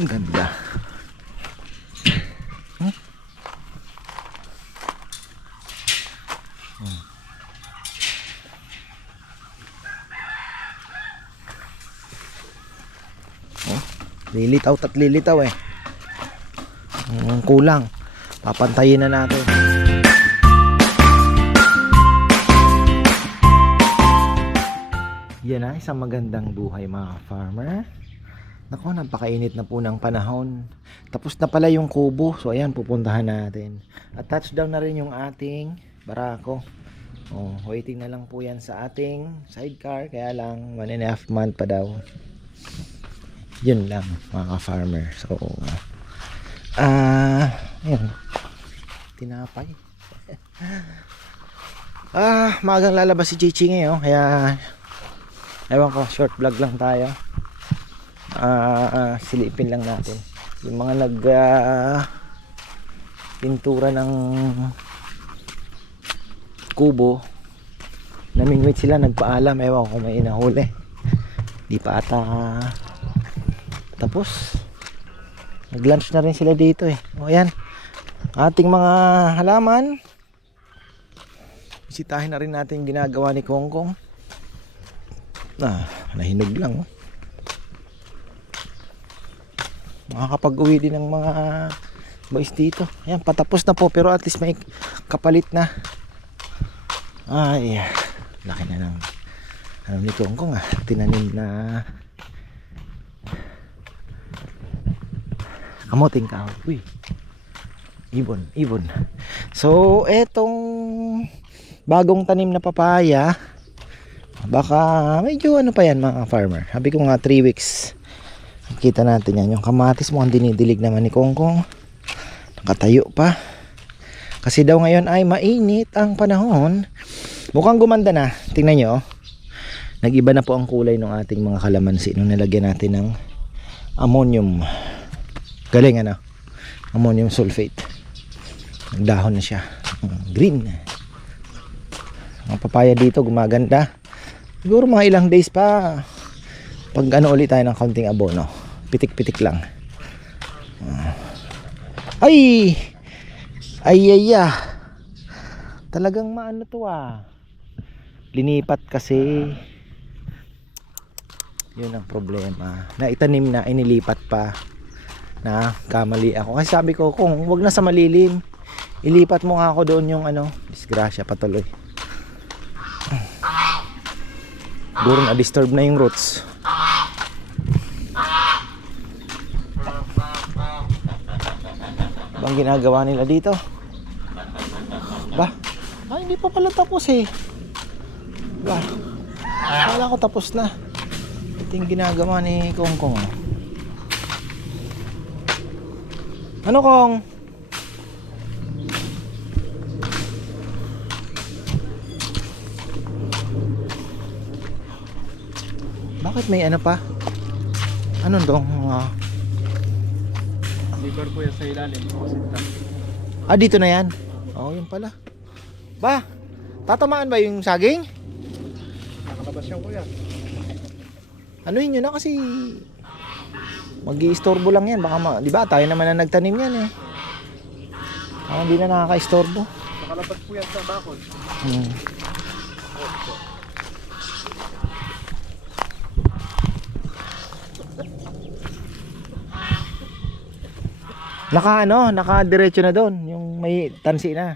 Ang ganda. Hmm? Oh, lilitaw at lilitaw eh. Ang kulang. Papantayin na natin. Yan na, isang magandang buhay mga farmer. Nako, napakainit na po ng panahon. Tapos na pala yung kubo. So ayan, pupuntahan natin. At touchdown na rin yung ating barako. Oh, waiting na lang po yan sa ating sidecar. Kaya lang, one and a half month pa daw. Yun lang, mga farmer. So, ah, ayan. Tinapay. ah, magang lalabas si Chichi ngayon. Kaya, ewan ko, short vlog lang tayo ah, silipin lang natin. Yung mga nag ah, pintura ng kubo namingwit sila nagpaalam. Ewan ko may inahuli. Di pa ata tapos. Nag lunch na rin sila dito eh. O yan ating mga halaman. Bisitahin na rin natin ginagawa ni Kongkong. Ah nahinog lang oh makakapag-uwi din ng mga boys dito. Ayan, patapos na po pero at least may kapalit na. Ay, laki na ng ano ni Kongkong ah, tinanim na kamuting kahoy. Uy, ibon, ibon. So, etong bagong tanim na papaya, baka medyo ano pa yan mga farmer. Sabi ko nga 3 weeks Kita natin yan. Yung kamatis mo ang dinidilig naman ni Kongkong. Nakatayo pa. Kasi daw ngayon ay mainit ang panahon. Mukhang gumanda na. Tingnan nyo. oh. Nag-iba na po ang kulay ng ating mga kalamansi nung nilagyan natin ng ammonium. Galing ano? Ammonium sulfate. Nagdahon na siya. Green. Ang papaya dito gumaganda. Siguro mga ilang days pa pag ano ulit tayo ng kaunting abono pitik-pitik lang. Ah. ay! Ay ah. talagang maano to ah. Linipat kasi. Yun ang problema. Na itanim na inilipat pa. Na kamali ako. Kasi sabi ko kung wag na sa malilim ilipat mo nga ako doon yung ano disgrasya patuloy. Siguro na disturb na yung roots Bang ginagawa nila dito? Ba? Ah, hindi pa pala tapos eh. Ba? Akala ko tapos na. Ito yung ginagawa ni Kong Kong. oh. Ano Kong? Bakit may ano pa? Ano dong? Uh, Liver po yan sa ilalim. Ah, dito na yan. Oo, oh, yun pala. Ba, tatamaan ba yung saging? Nakalabas yan kuya. Ano yun yun na kasi mag-iistorbo lang yan. Baka ma, di ba, tayo naman na nagtanim yan eh. Ah, hindi na nakaka-istorbo. Nakalabas po yan sa bakod. Hmm. Naka ano, naka diretso na doon, yung may tansi na.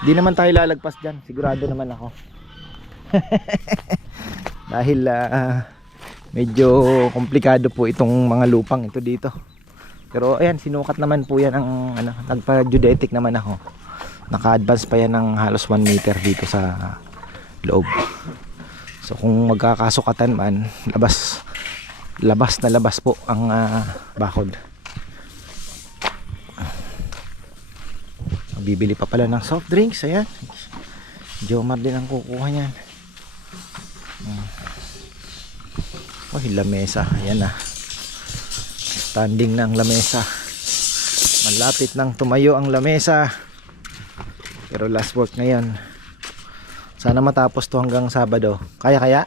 Di naman tayo lalagpas dyan, sigurado naman ako. Dahil ah, medyo komplikado po itong mga lupang ito dito. Pero ayan, sinukat naman po yan ang ano, nagpa-geodetic naman ako. Naka-advance pa yan ng halos 1 meter dito sa loob. So kung magkakasukatan man, labas labas na labas po ang ah, bakod. Bibili pa pala ng soft drinks, ayan. Jomar din ang kukuha niyan. Oh, lamesa, ayan na. Standing na ang lamesa. Malapit nang tumayo ang lamesa. Pero last work ngayon. Sana matapos to hanggang Sabado. Kaya kaya?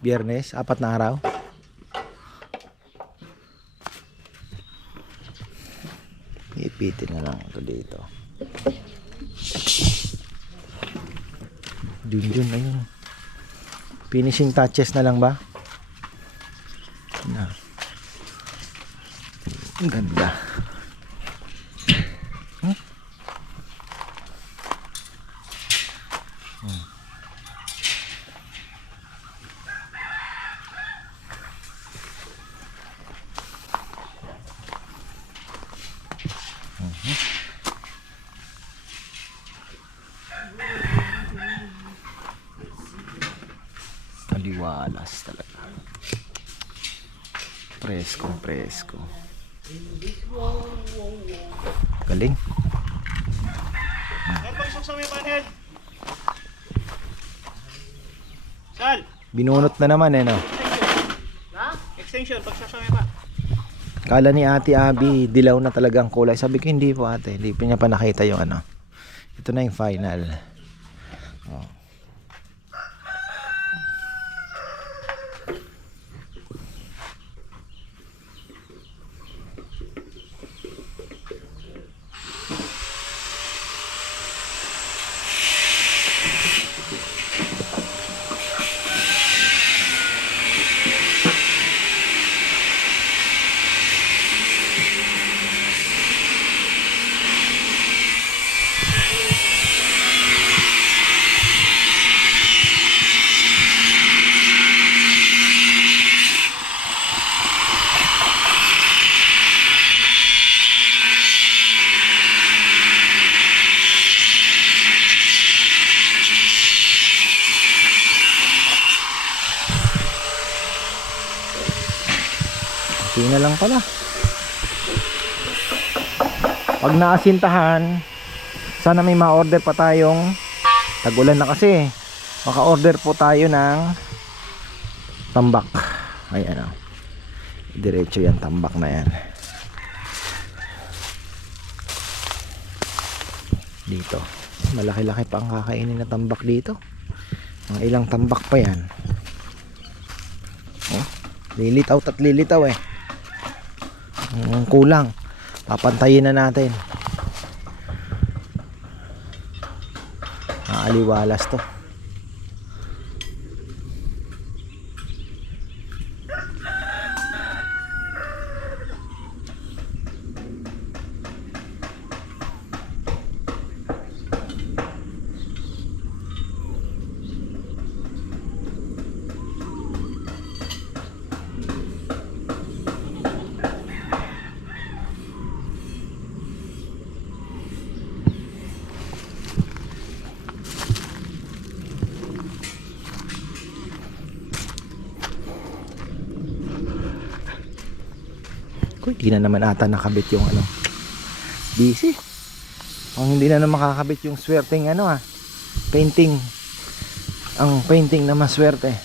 Biyernes, apat na araw. Ipitin na lang ito dito. Dun dun, ayun. Finishing touches na lang ba? Na. Ang ganda. Hmm. Mhm. Kaliwalas talaga. Presko, presko. Galing. Saan pagsok sa may panel? Binunot na naman eh no. Ha? Extension, pagsok sa may pa. Kala ni Ate Abby, dilaw na talaga ang kulay. Sabi ko, hindi po ate. Hindi pa niya pa nakita yung ano. Ito na yung final. Oh. Hindi na lang pala. Pag naasintahan, sana may ma-order pa tayong tagulan na kasi. Maka-order po tayo ng tambak. Ayan o. Diretso yan, tambak na yan. Dito. Malaki-laki pa ang kakainin na tambak dito. Mga ilang tambak pa yan. Oh, lilitaw at lilitaw eh. Ang kulang. Papantayin na natin. Maaliwalas to. Kuy, di na naman ata nakabit yung ano. Busy. Ang hindi na naman makakabit yung swerteng ano ah. Painting. Ang painting na maswerte.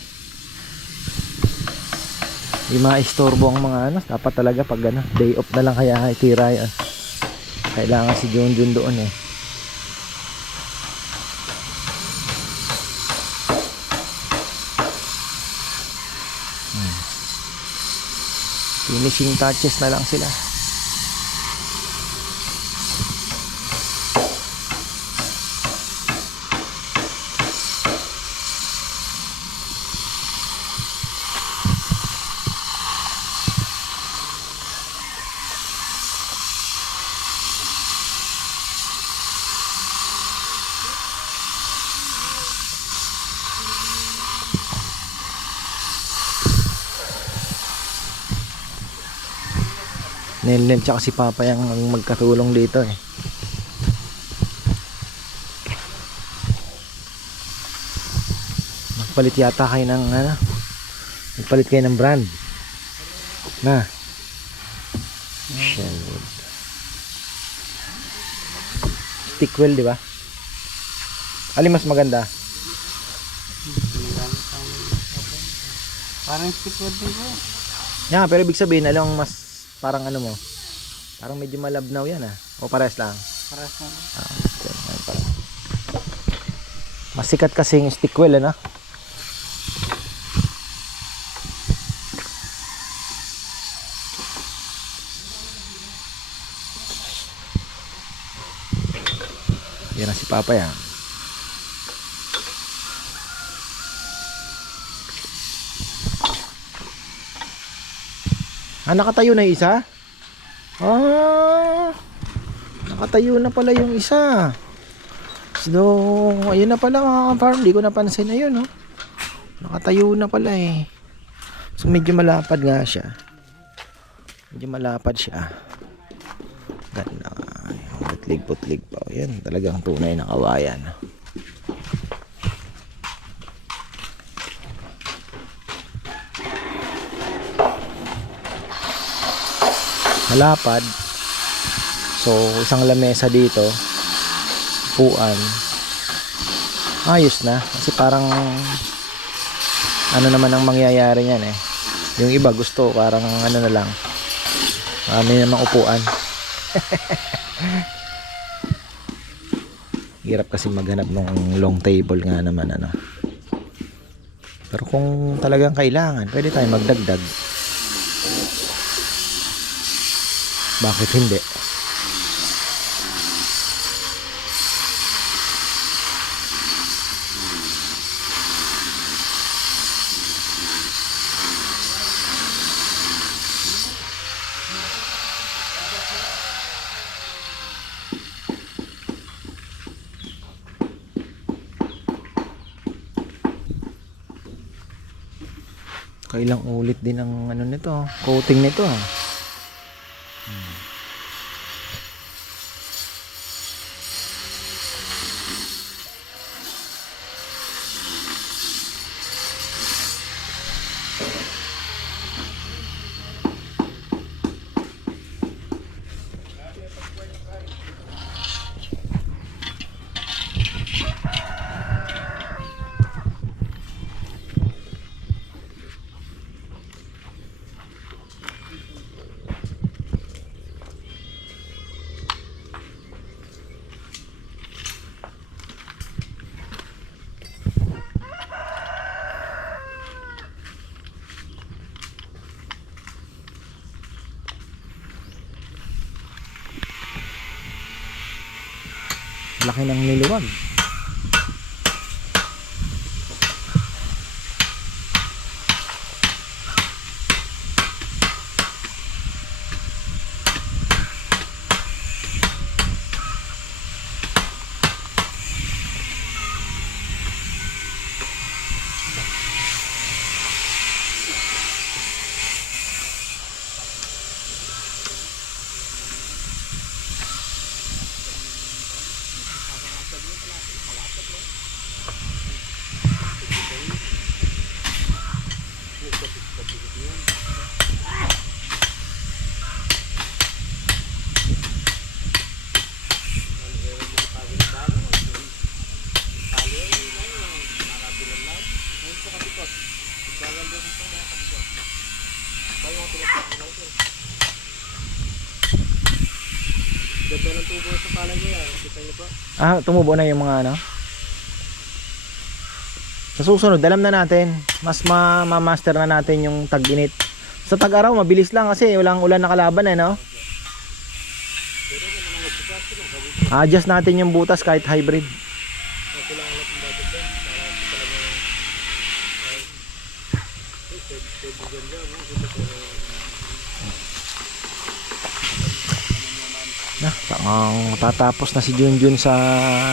Di maistorbo ang mga ano. Dapat talaga pag ano, day off na lang kaya itira yan. Kailangan si Jun doon eh. Finishing touches na lang sila. Nelnel tsaka si Papa yung magkatulong dito eh. Magpalit yata kayo ng ano? Magpalit kayo ng brand. Na. Sherwood. Stickwell, di ba? Alin mas maganda? Parang stick din ko. Yeah, pero ibig sabihin, alam mas parang ano mo? Parang medyo malabnaw yan ah. O pares lang. Paras na. Ah, okay. Yan pala. Masikat kasi yung stickwell, ano? Yan na si Papa yan. Ah, nakatayo na isa? Ah, nakatayo na pala yung isa. So, ayun na pala mga farm. Di ko napansin na yun, no? Nakatayo na pala eh. So, medyo malapad nga siya. Medyo malapad siya. Ganda. Putlig-putlig pa. Yan, talagang tunay na kawayan. Malapad. So, isang lamesa dito. Puan. Ayos na. Kasi parang ano naman ang mangyayari niyan eh. Yung iba gusto parang ano na lang. Marami namang upuan. Hirap kasi maghanap ng long table nga naman ano. Pero kung talagang kailangan, pwede tayo magdagdag. Bakit hindi? Kailang ulit din ang ano nito, coating nito. ah. Laki ng niluwag. Ganda ng tubo sa palay niya. Kita niyo po. Ah, tumubo na yung mga ano. Sa susunod, alam na natin. Mas ma- ma-master na natin yung tag-init. Sa tag-araw, mabilis lang kasi walang ulan na kalaban eh, no? Adjust natin yung butas kahit hybrid. Na, ang tatapos na si Junjun sa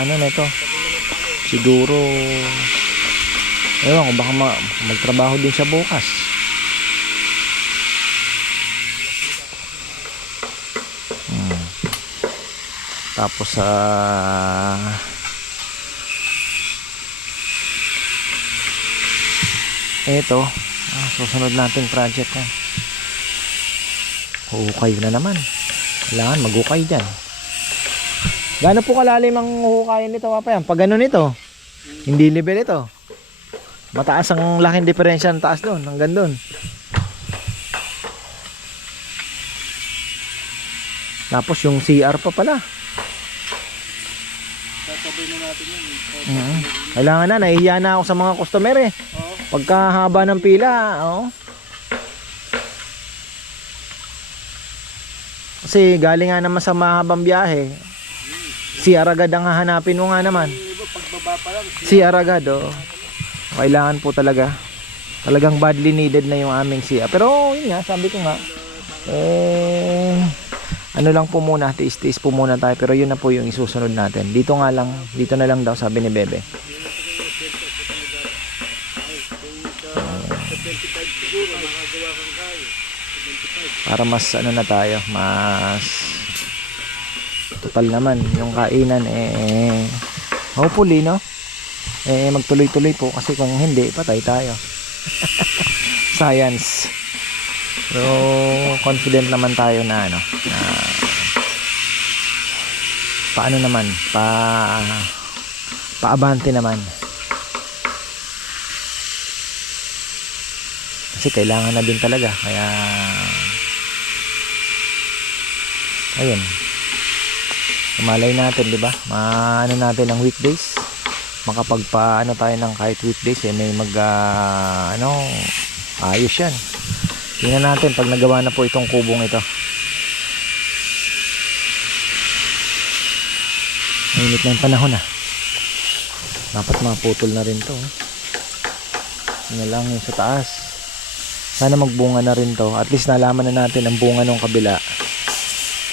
ano na ito. Siguro Ewan ko baka ma- magtrabaho din siya bukas. Hmm. Tapos sa Ito, ah, susunod nating project yan. Huhukay na naman. Kailangan maghukay dyan. Gaano po kalalim ang huhukayan nito, Papa yan? Pag ganun ito, hindi level ito. Mataas ang laking diferensya ng taas doon, hanggang doon. Tapos yung CR pa pala. Sasabay na natin yun. Mhm. Kailangan na, nahihiya na ako sa mga customer eh. Oo. Pagkahaba ng pila, oh. Kasi galing nga naman sa mahabang biyahe. Si Aragad ang hahanapin mo nga naman. Si Aragad, oh. Kailangan po talaga. Talagang badly needed na yung aming siya. Pero yun nga, sabi ko nga, eh, ano lang po muna, tiis-tiis po muna tayo. Pero yun na po yung isusunod natin. Dito nga lang, dito na lang daw, sabi ni Bebe. Sa 25 siguro, makagawa kang kayo. para mas ano na tayo mas total naman yung kainan eh hopefully no? Eh magtuloy-tuloy po kasi kung hindi patay tayo. Science. Pero confident naman tayo na ano na paano naman pa paabante naman kasi kailangan na din talaga. Kaya ayun. Malay natin di ba? Maano natin ng weekdays? Makapagpa ano tayo ng kahit weekdays eh may mag ah, ano ayos yan. Tingnan natin pag nagawa na po itong kubong ito. Mainit na yung panahon ah. Dapat maputol na rin to yun na lang yung sa taas sana magbunga na rin to. At least nalaman na natin ang bunga ng kabila.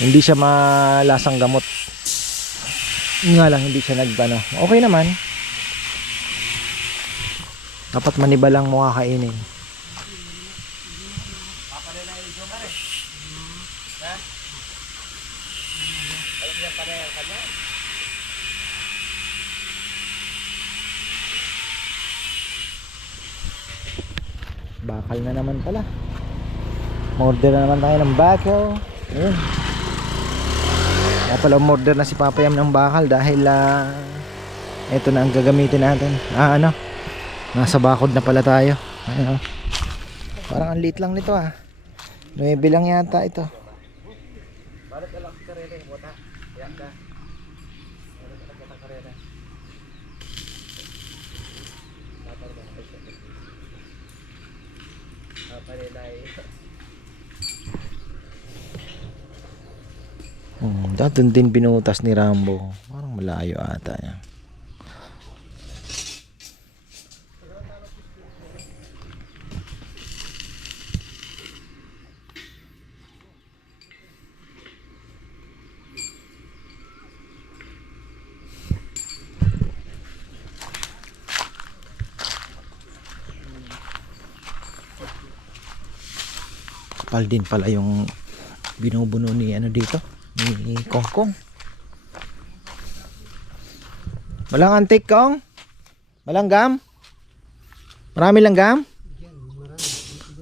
Hindi siya malasang gamot. Nga lang hindi siya nagano okay naman. Dapat maniba lang mo kakainin bakal na naman pala order na naman tayo ng bakal. Ayun. Kaya pala umorder na si Papa Yam ng bakal dahil ah, ito na ang gagamitin natin. Ah ano? Nasa bakod na pala tayo. Ayun oh. parang ang liit lang nito ah. 9 lang yata ito doon din binutas ni Rambo. Parang malayo ata yan. Kapal din pala yung binubuno ni ano dito ni Kongkong. Walang antik kong? Walang gam? Marami lang gam?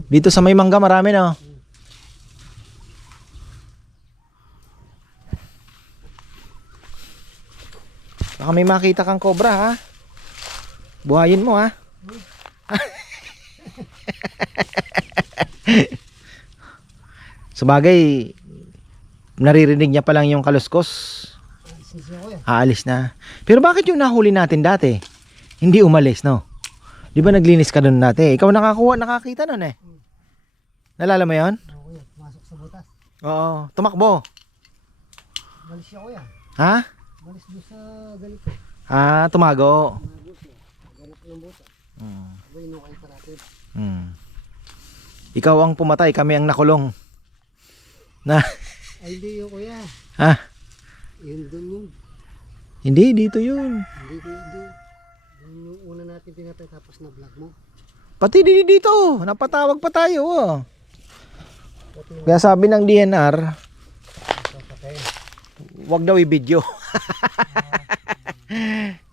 Dito sa may mangga marami no. Baka may makita kang cobra ha. Buhayin mo ha. Sabagay, naririnig niya pa lang yung kaluskos. Aalis na. Pero bakit yung nahuli natin dati? Hindi umalis, no? Di ba naglinis ka doon dati? Ikaw nakakuha, nakakita nun eh. Nalala mo yon? Oo, kuya. Masok sa butas. Oo. Tumakbo. Malis siya, kuya. Ha? Malis doon sa ganito. Ah, tumago. Ganap ng butas. Hmm. Aba, inukay pa natin. Hmm. Ikaw ang pumatay, kami ang nakulong. Na, Ay, hindi yun, kuya. ha? Yun doon yun. Hindi, dito yun. Hindi, hindi, hindi. Yun yung una natin pinatay tapos na vlog mo. Pati di dito. Napatawag pa tayo. Oh. Kaya sabi ng DNR, wag daw i-video.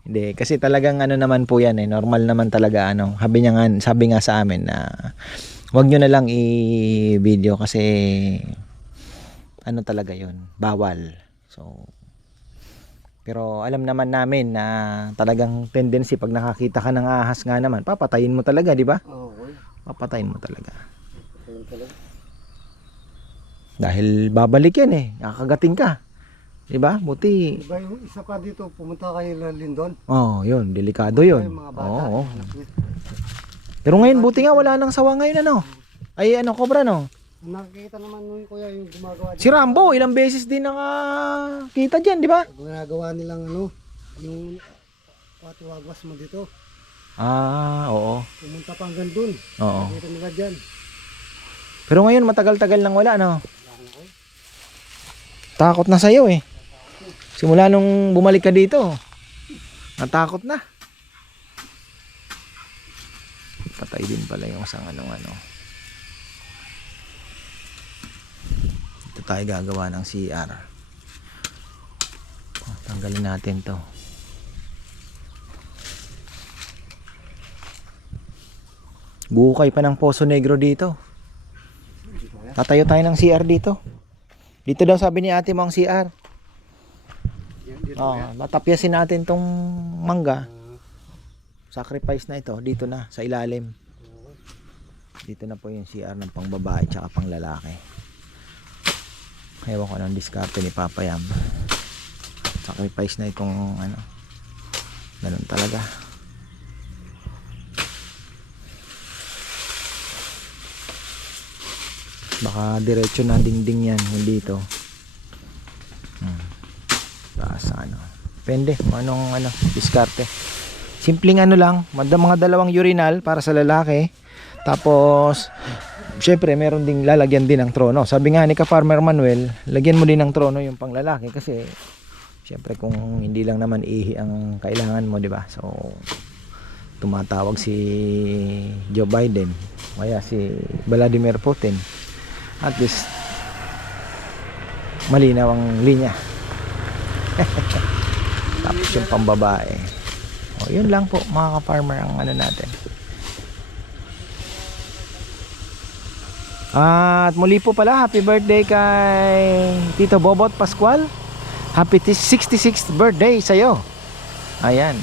Hindi, kasi talagang ano naman po yan eh, normal naman talaga ano. Sabi niya nga, sabi nga sa amin na wag niyo na lang i-video kasi ano talaga 'yon, bawal. So pero alam naman namin na talagang tendency pag nakakita ka ng ahas nga naman, papatayin mo talaga, di ba? Oo. Papatayin mo talaga. Talaga. Dahil babalik yan eh, nakakagating ka. Di ba? Buti. Diba yung isa pa dito, pumunta kayo na Lindon? Oh, yun. Delikado yun. Mga bata. Oo. oo. niya. Pero ngayon, buti nga wala nang sawa ngayon, ano? Ay, ano, cobra, no? Nakikita naman nung kuya yung gumagawa Si Rambo, ilang beses din nakakita dyan, di ba? Ginagawa nilang ano, yung patiwagwas mo dito. Ah, oo. Pumunta pa hanggang dun. Oo. Nakita nila dyan. Pero ngayon, matagal-tagal nang wala, no? Takot na sa'yo, eh. Simula nung bumalik ka dito, natakot na. Patay din pala yung isang ano-ano. Dito tayo gagawa ng CR. Oh, tanggalin natin to. Bukay pa ng Poso Negro dito. Tatayo tayo ng CR dito. Dito daw sabi ni ate mo ang CR. Oh, kuya. matapyasin natin tong mangga. Sacrifice na ito dito na sa ilalim. Dito na po yung CR ng pang babae tsaka pang lalaki. Ewan ko ng diskarte ni Papa Yam. Sacrifice na itong ano. Ganun talaga. Baka diretso na dingding yan, hindi ito. Hmm. Taas ano. Depende kung anong ano, diskarte. Simpleng ano lang, mga dalawang urinal para sa lalaki. Tapos, syempre meron ding lalagyan din ng trono. Sabi nga ni ka Farmer Manuel, lagyan mo din ng trono yung pang lalaki kasi syempre kung hindi lang naman ihi ang kailangan mo, di ba? So, tumatawag si Joe Biden, kaya si Vladimir Putin. At least, malinaw ang linya. Tapos yung pambabae. O, yun lang po mga ka-farmer ang ano natin. At muli po pala, happy birthday kay Tito Bobot Pascual. Happy tis- 66th birthday sa'yo. Ayan.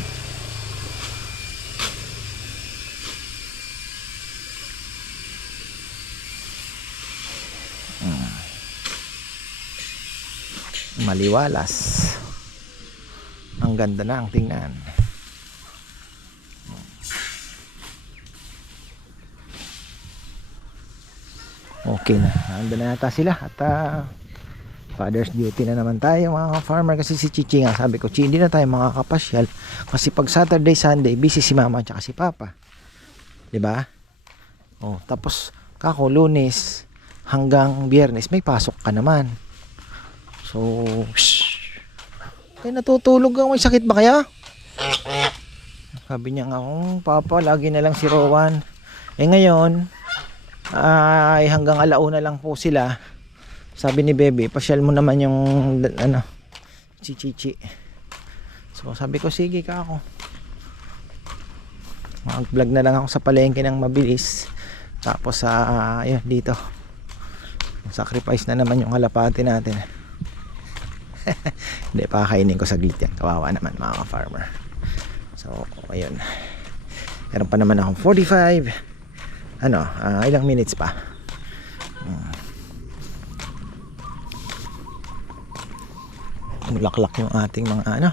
Mm. Maliwalas. Ang ganda na ang tingnan. Okay na. Nandun na yata sila. At ah, Father's duty na naman tayo mga farmer kasi si Chichi nga sabi ko, hindi na tayo makakapasyal kasi pag Saturday, Sunday, busy si mama at si papa. 'Di ba? Oh, tapos kako lunes hanggang biyernes may pasok ka naman. So. Eh, natutulog ka. May sakit ba kaya? Sabi niya nga, oh, papa, lagi na lang si Rowan. Eh ngayon, ay hanggang alauna lang po sila. Sabi ni Bebe, pasyal mo naman yung ano, si Chichi. So sabi ko, sige ka ako. Mag-vlog na lang ako sa palengke ng mabilis. Tapos sa, uh, yun, dito. Sacrifice na naman yung halapati natin. Hindi, pakakainin ko saglit yan. Kawawa naman mga farmer So, ayun. Meron pa naman akong 45. Ano, ah, ilang minutes pa. Mulaklak yung ating mga ano.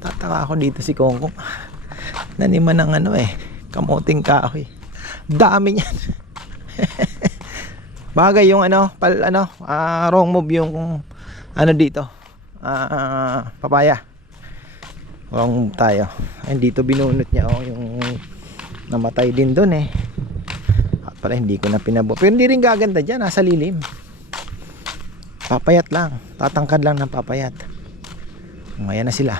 Tataka ako dito si Kongkong. Naniman ng ano eh. Kamuting kahoy. Dami niyan. Bagay yung ano, pal ano, ah, wrong move yung ano dito. Ah, papaya. Wrong tayo. Ay, dito binunot niya oh, yung namatay din doon eh. At pala hindi ko na pinabo. Pero hindi rin gaganda diyan, nasa lilim. Papayat lang. Tatangkad lang ng papayat. Ayan na sila.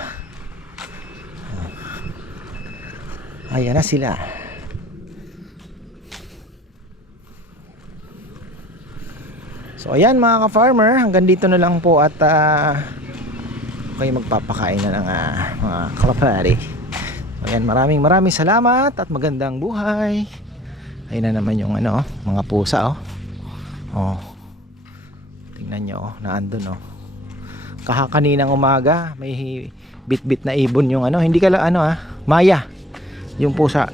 Ayan na sila. So ayan mga ka-farmer, hanggang dito na lang po at uh, kayo magpapakain na ng ah, mga kalapari. Ayan, maraming maraming salamat at magandang buhay. Ayun na naman yung ano, mga pusa oh. Oh. Tingnan nyo oh, naandun oh. Kahakaninang umaga, may bit-bit na ibon yung ano, hindi ka ano ah, maya. Yung pusa.